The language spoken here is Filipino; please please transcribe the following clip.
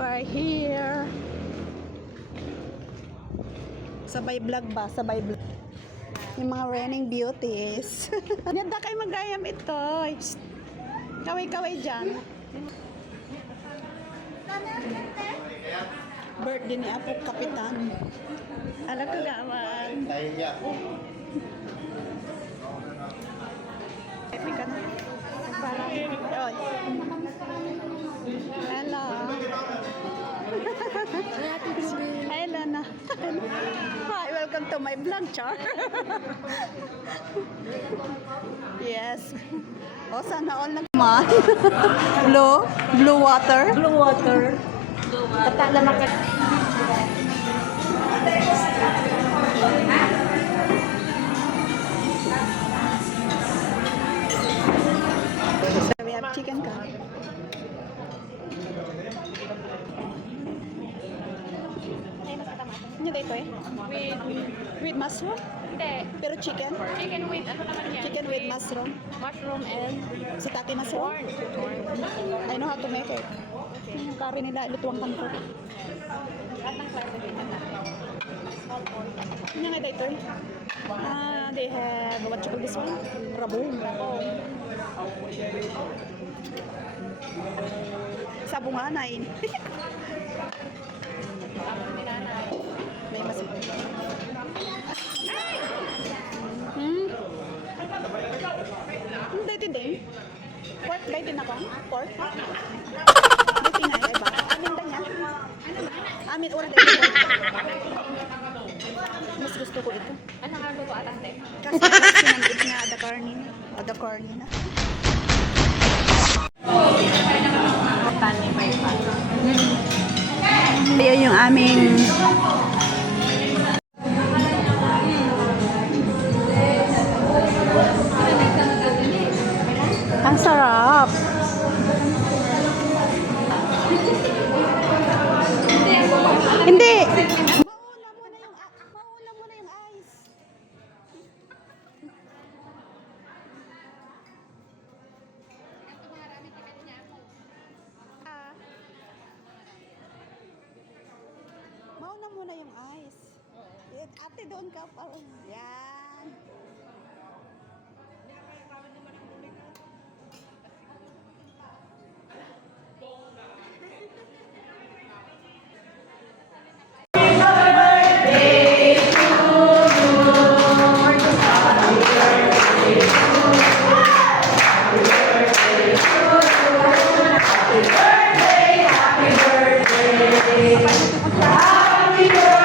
We're here. Sabay vlog ba? Sabay vlog. Yung mga raining beauties. Ganda kayo mag-ayam ito. Kaway-kaway dyan. Birthday ni Apo Kapitan. Alam ko gawan. Happy ka na. Parang, oy. Hello. Hello na. Hi, welcome to my vlog, Char. Yes. O, sana all nagman. Blue water. Blue water. Katala makat. So we have chicken curry. Ano dito eh? With mushroom? Hindi. Pero chicken? Chicken with ano naman yan? Chicken with mushroom? Mushroom and Sitaki mushroom? I know how to make it. Yung curry nila, ilutuang ko. lahat ng klase din. Small pork. Ano nga dito eh? They have, what you call this one? Rabong. Sabunganay. May mas... Hindi, hindi. Pork ba din ako? Pork? Hindi nga, iba. Amin ba niya? Amin, ura din. Mas gusto ko ito. Ano nga luto atante? Kasi sinanggit nga the cornina. O the cornina. Tani pa ipa. Ayan yung aming ang sarap. Hindi. Mauna mo na yung ice. Mauna muna yung ice. Ate, doon ka pa. Yan. Happy birthday.